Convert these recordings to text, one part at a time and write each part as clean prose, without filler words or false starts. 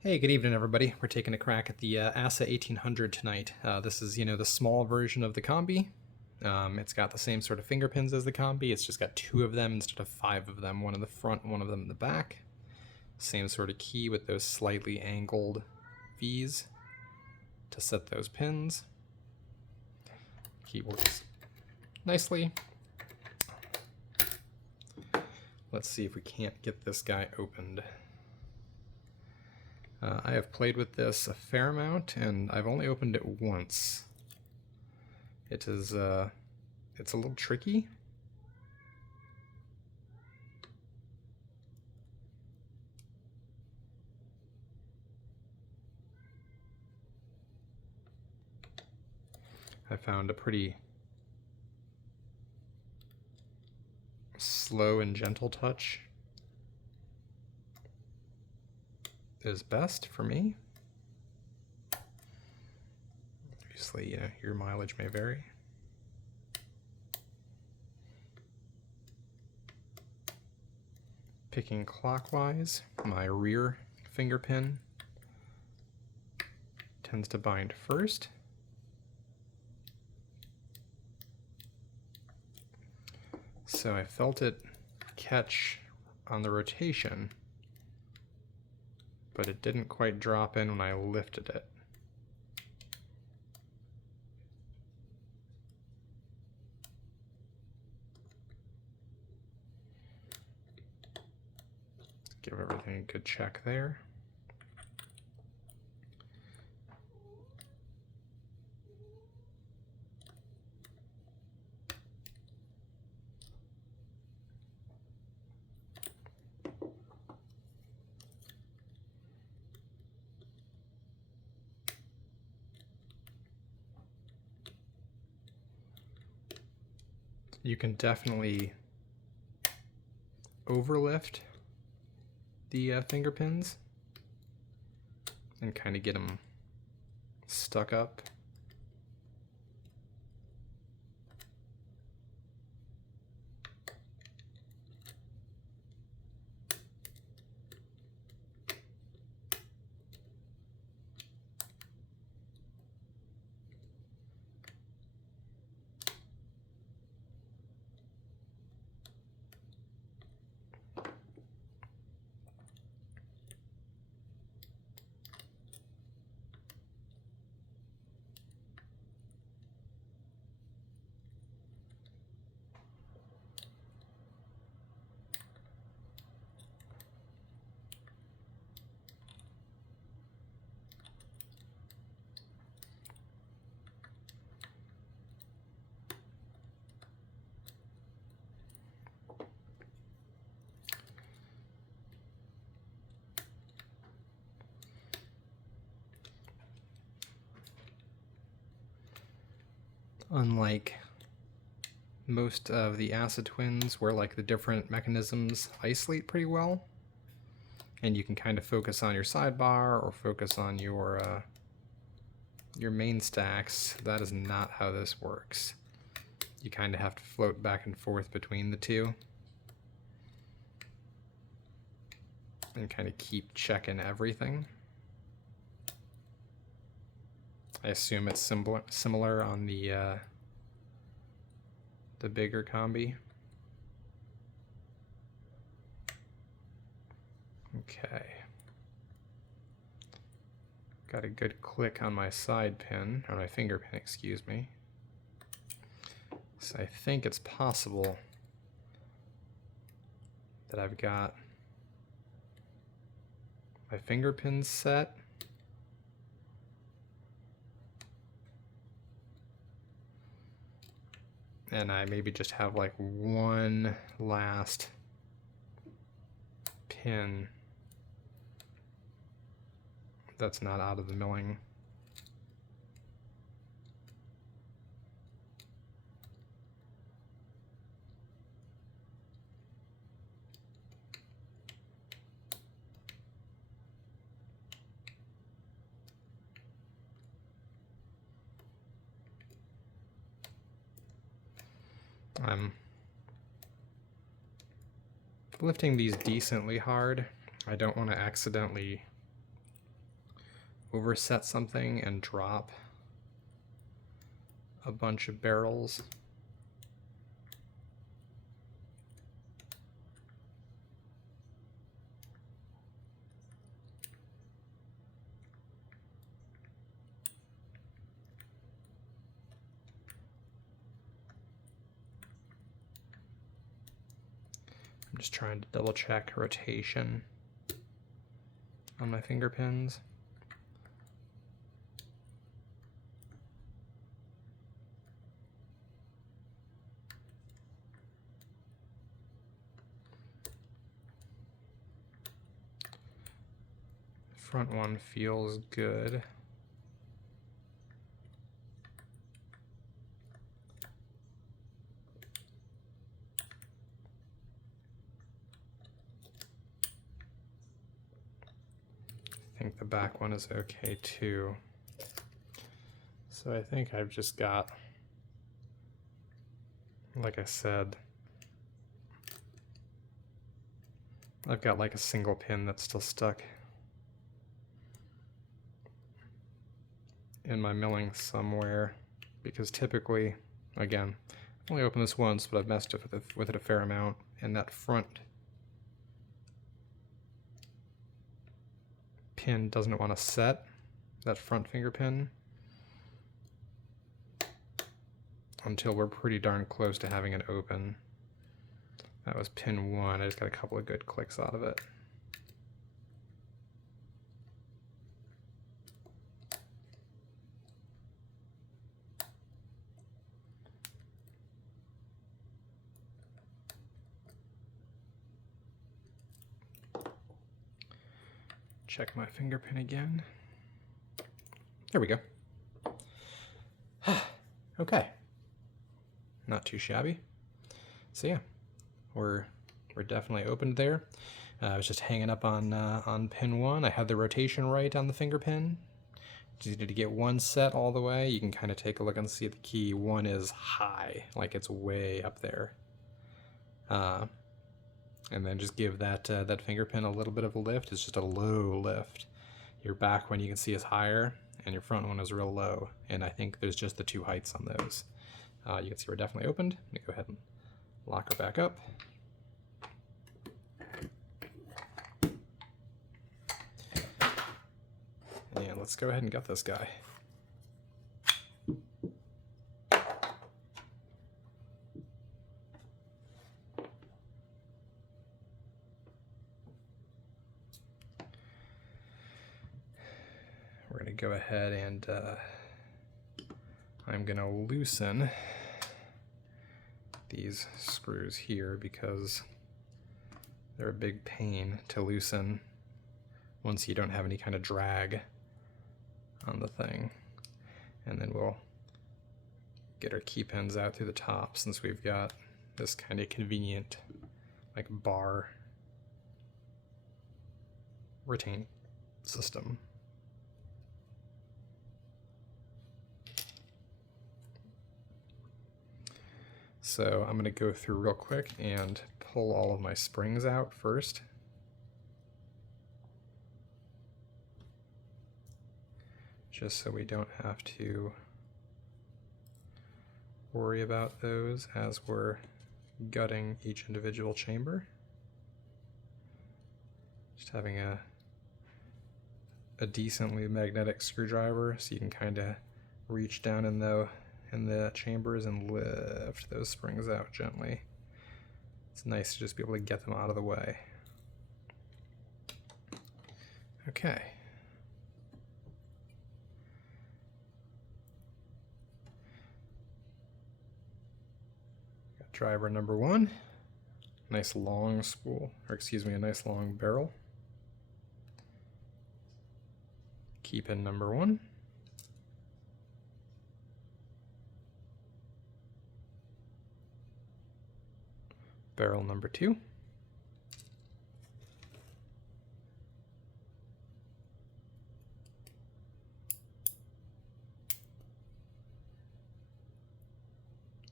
Hey, good evening, everybody. We're taking a crack at the Assa 1800 tonight. This is, the small version of the combi. It's got the same sort of finger pins as the combi. It's just got two of them instead of five of them, one in the front, one of them in the back. Same sort of key with those slightly angled V's to set those pins. Key works nicely. Let's see if we can't get this guy opened. I have played with this a fair amount, and I've only opened it once. It is, it's a little tricky. I found a pretty slow and gentle touch is best for me. Obviously, your mileage may vary. Picking clockwise, my rear finger pin tends to bind first. So I felt it catch on the rotation, but it didn't quite drop in when I lifted it. Give everything a good check there. You can definitely overlift the finger pins and kind of get them stuck up. Unlike most of the Assa twins, where like the different mechanisms isolate pretty well, and you can kind of focus on your sidebar or focus on your main stacks, that is not how this works. You kind of have to float back and forth between the two and kind of keep checking everything. I assume it's similar on the bigger combi. Okay. Got a good click on my side pin, or my finger pin, excuse me. So I think it's possible that I've got my finger pins set. And I maybe just have like one last pin that's not out of the milling. I'm lifting these decently hard. I don't want to accidentally overset something and drop a bunch of barrels. I'm just trying to double check rotation on my finger pins. Front one feels good. I think the back one is okay too. So I think I've just got, like I said, I've got like a single pin that's still stuck in my milling somewhere, because typically, again, I've only opened this once, but I've messed with it a fair amount, and that front pin doesn't want to set, that front finger pin, until we're pretty darn close to having it open. That was pin 1. I just got a couple of good clicks out of it. Check my finger pin again. There we go. Okay. Not too shabby. So yeah, we're definitely opened there. I was just hanging up on pin 1. I had the rotation right on the finger pin. Just needed to get one set all the way. You can kind of take a look and see the key 1 is high, like it's way up there. And then just give that finger pin a little bit of a lift. It's just a low lift. Your back one you can see is higher, and your front one is real low. And I think there's just the 2 heights on those. You can see we're definitely opened. Let me go ahead and lock her back up. And let's go ahead and gut this guy. We're going to go ahead and I'm going to loosen these screws here because they're a big pain to loosen once you don't have any kind of drag on the thing. And then we'll get our key pins out through the top since we've got this kind of convenient like bar retain system. So I'm going to go through real quick and pull all of my springs out first. Just so we don't have to worry about those as we're gutting each individual chamber. Just having a decently magnetic screwdriver so you can kind of reach down in the chambers and lift those springs out gently. It's nice to just be able to get them out of the way. Okay. Got driver number 1. Nice long spool, or excuse me, a nice long barrel. Key pin number 1. Barrel number 2.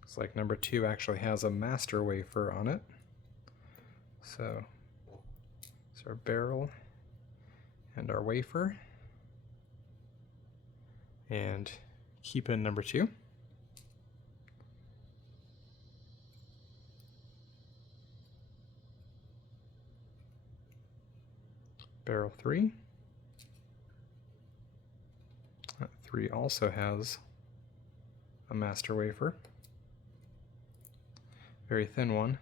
Looks like number 2 actually has a master wafer on it. So it's our barrel and our wafer. And key pin number 2. Barrel 3. That 3 also has a master wafer. Very thin one.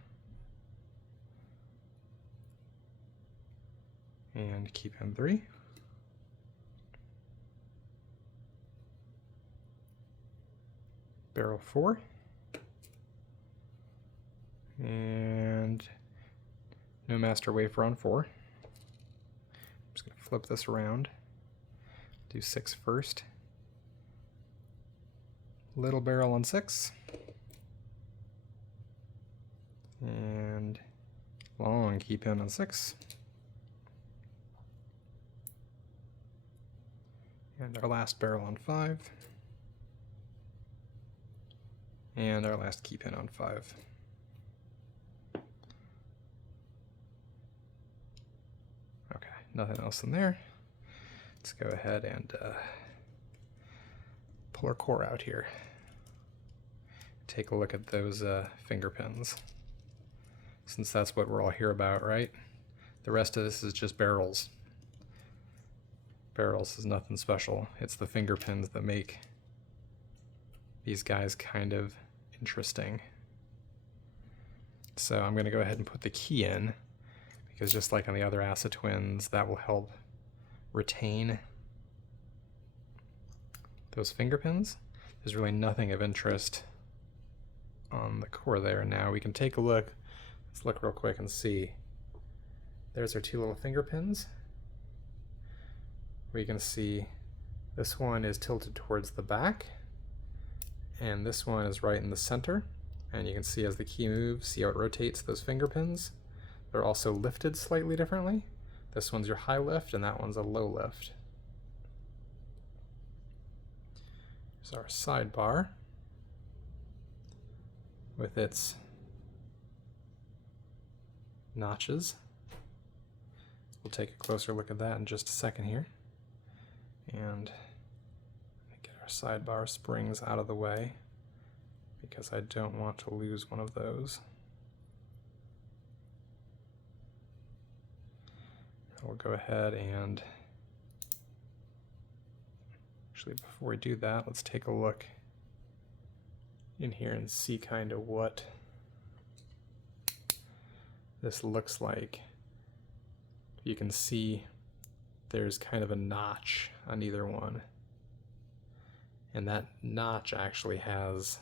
And key pin 3. Barrel 4. And no master wafer on 4. I'm just going to flip this around. Do 6 first. Little barrel on 6. And long key pin on 6. And our last barrel on 5. And our last key pin on 5. Okay, nothing else in there. Let's go ahead and pull our core out here. Take a look at those finger pins, since that's what we're all here about, right? The rest of this is just barrels. Barrels is nothing special. It's the finger pins that make these guys kind of interesting. So I'm going to go ahead and put the key in, because just like on the other Assa twins, that will help retain those finger pins. There's really nothing of interest on the core there. Now we can take a look. Let's look real quick and see. There's our 2 little finger pins. We can see this one is tilted towards the back, and this one is right in the center. And you can see as the key moves, see how it rotates those finger pins. They're also lifted slightly differently. This one's your high lift, and that one's a low lift. Here's our sidebar with its notches. We'll take a closer look at that in just a second here. And get our sidebar springs out of the way, because I don't want to lose one of those. We'll go ahead and, actually before we do that, let's take a look in here and see kind of what this looks like. You can see there's kind of a notch on either one, and that notch actually has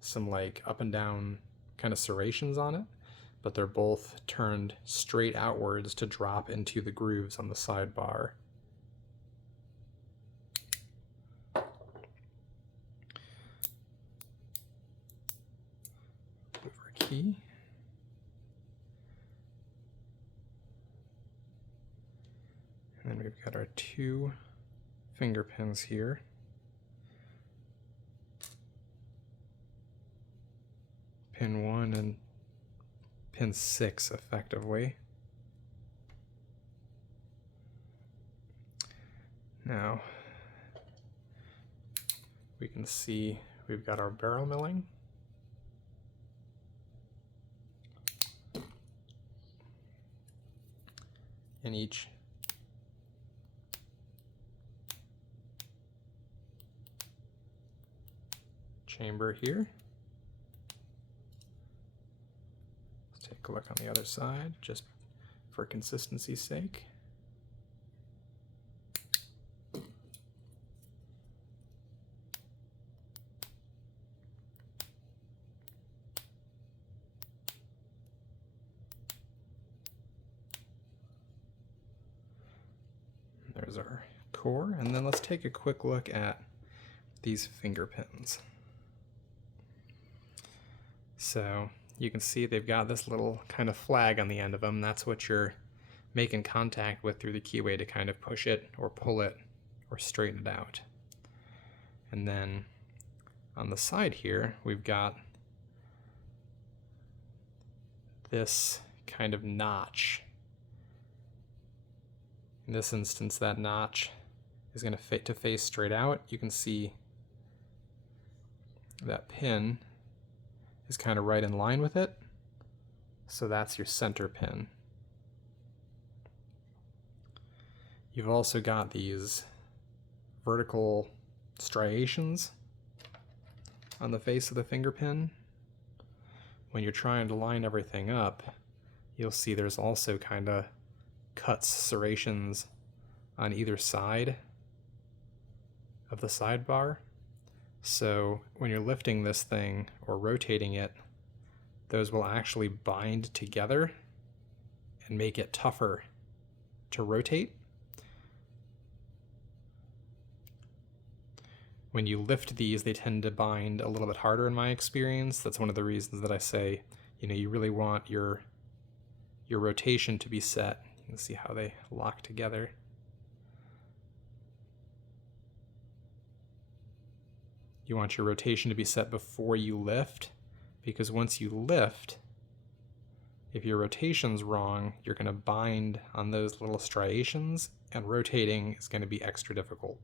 some like up and down kind of serrations on it, but they're both turned straight outwards to drop into the grooves on the sidebar. Move our key. And then we've got our 2 finger pins here. Pin 1 and pin 6 effectively. Now we can see we've got our barrel milling. In each chamber here. Let's take a look on the other side, just for consistency's sake. There's our core, and then let's take a quick look at these finger pins. So you can see they've got this little kind of flag on the end of them. That's what you're making contact with through the keyway to kind of push it or pull it or straighten it out. And then on the side here, we've got this kind of notch. In this instance, that notch is going to face straight out. You can see that pin is kind of right in line with it. So that's your center pin. You've also got these vertical striations on the face of the finger pin. When you're trying to line everything up, you'll see there's also kind of cuts, serrations on either side of the sidebar. So when you're lifting this thing or rotating it, those will actually bind together and make it tougher to rotate. When you lift these, they tend to bind a little bit harder in my experience. That's one of the reasons that I say, you really want your rotation to be set. You can see how they lock together. You want your rotation to be set before you lift, because once you lift, if your rotation's wrong, you're going to bind on those little striations, and rotating is going to be extra difficult.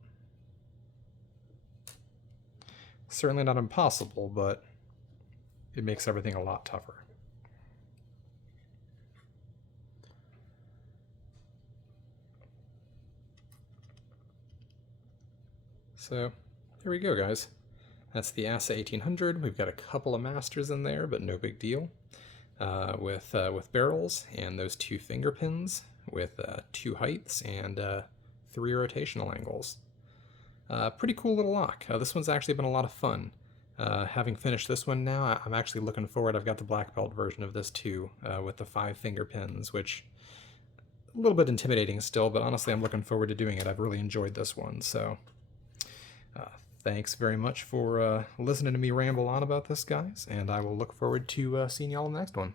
Certainly not impossible, but it makes everything a lot tougher. So here we go, guys. That's the Assa 1800. We've got a couple of masters in there, but no big deal. With barrels and those 2 finger pins with 2 heights and 3 rotational angles. Pretty cool little lock. This one's actually been a lot of fun. Having finished this one now, I'm actually looking forward. I've got the black belt version of this too, with the 5 finger pins, which a little bit intimidating still, but honestly I'm looking forward to doing it. I've really enjoyed this one, so thanks very much for listening to me ramble on about this, guys, and I will look forward to seeing y'all in the next one.